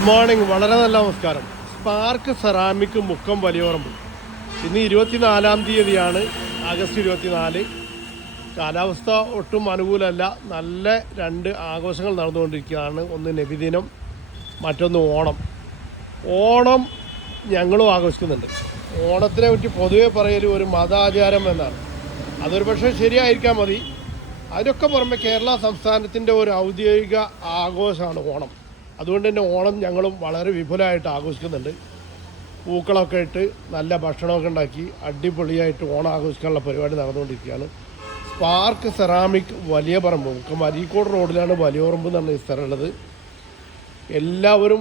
Good morning. വളരെ നല്ല നമസ്കാരം. Spark ceramic Mukkam Valiyaparamba. ഇന്ന് 24-ാം തീയതിയാണ്, ആഗസ്റ്റ് 24. കാലാവസ്ഥ ഒട്ടും അനുകൂലമല്ല. നല്ല രണ്ട് ആഘോഷങ്ങൾ നടന്നുകൊണ്ടിരിക്കുകയാണ്. ഒന്ന് നബിദിനം, മറ്റൊന്ന് ഓണം. ഓണം ഞങ്ങളും ആഘോഷിക്കുന്നുണ്ട്. ഓണത്തിനെ പറ്റി പൊതുവെ പറയൽ ഒരു മതാചാരം എന്നാണ്. അതൊരു പക്ഷേ ശരിയായിരിക്കാൻ മതി. അതിനൊക്കെ പുറമെ കേരള സംസ്ഥാനത്തിൻ്റെ ഒരു ഔദ്യോഗിക ആഘോഷമാണ് ഓണം. അതുകൊണ്ട് തന്നെ ഓണം ഞങ്ങളും വളരെ വിപുലമായിട്ട് ആഘോഷിക്കുന്നുണ്ട്. പൂക്കളൊക്കെ ഇട്ട് നല്ല ഭക്ഷണമൊക്കെ ഉണ്ടാക്കി അടിപൊളിയായിട്ട് ഓണം ആഘോഷിക്കാനുള്ള പരിപാടി നടന്നുകൊണ്ടിരിക്കുകയാണ്. സ്പാർക്ക് സെറാമിക് വലിയപറമ്പ്, മുക്കം അരീക്കോട് റോഡിലാണ് വലിയപറമ്പ് എന്നാണ് ഈ സ്ഥലമുള്ളത്. എല്ലാവരും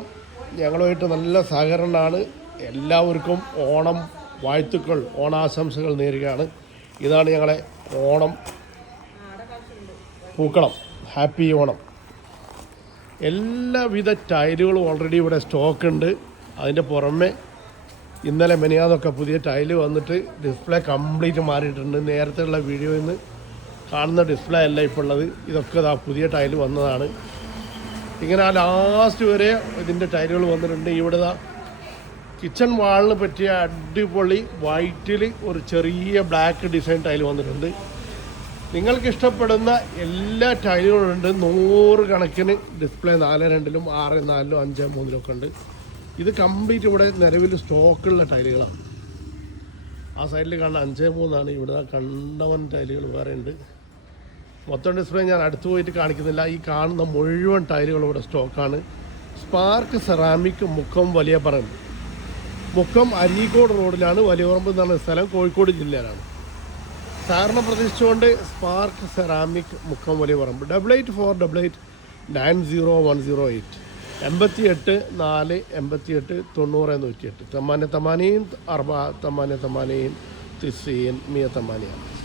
ഞങ്ങളുമായിട്ട് നല്ല സഹകരണമാണ്. എല്ലാവർക്കും ഓണം വാഴ്ത്തുക്കൾ, ഓണാശംസകൾ നേരുകയാണ്. ഇതാണ് ഞങ്ങളെ ഓണം പൂക്കളം. ഹാപ്പി ഓണം. എല്ലാവിധ ടൈലുകളും ഓൾറെഡി ഇവിടെ സ്റ്റോക്ക് ഉണ്ട്. അതിൻ്റെ പുറമെ ഇന്നലെ മെനിയാന്നൊക്കെ പുതിയ ടൈല് വന്നിട്ട് ഡിസ്പ്ലേ കംപ്ലീറ്റ് മാറിയിട്ടുണ്ട്. നേരത്തെ ഉള്ള വീഡിയോയിൽ നിന്ന് കാണുന്ന ഡിസ്പ്ലേ അല്ല ഇപ്പോൾ ഉള്ളത്. ഇതൊക്കെ പുതിയ ടൈല് വന്നതാണ്. ഇങ്ങനെ ലാസ്റ്റ് വരെ ഇതിൻ്റെ ടൈലുകൾ വന്നിട്ടുണ്ട്. ഇവിടെ കിച്ചൺ വാളിന് പറ്റിയ അടിപൊളി വൈറ്റിൽ ഒരു ചെറിയ ബ്ലാക്ക് ഡിസൈൻ ടൈൽ വന്നിട്ടുണ്ട്. നിങ്ങൾക്ക് ഇഷ്ടപ്പെടുന്ന എല്ലാ ടൈലുകളുണ്ട്. 100 കണക്കിന് ഡിസ്പ്ലേ 4:2-ലും 6:4-ലും 5:3-ലും ഒക്കെ ഉണ്ട്. ഇത് കംപ്ലീറ്റ് ഇവിടെ നിലവിൽ സ്റ്റോക്കുള്ള ടൈലുകളാണ്. ആ സൈഡിൽ കാണുന്ന 5:3-ആണ്. ഇവിടെ കണ്ടവൻ ടൈലുകൾ വേറെ ഉണ്ട്. മൊത്തം ഡിസ്പ്ലേ ഞാൻ അടുത്ത് പോയിട്ട് കാണിക്കുന്നില്ല. ഈ കാണുന്ന മുഴുവൻ ടൈലുകൾ ഇവിടെ സ്റ്റോക്കാണ്. Spark ceramic Mukkam Valiyaparamba. മുക്കം അരീക്കോട് റോഡിലാണ്. വലിയപറമ്പ് എന്ന് പറഞ്ഞ സ്ഥലം കോഴിക്കോട് ജില്ലയിലാണ്. സാറിനെ പ്രതീക്ഷിച്ചുകൊണ്ട് സ്പാർക്ക് സെറാമിക് മുക്കം വലിയപറമ്പ്. 8848890108 88 4 88 90 108 888 4 4 4 90 108.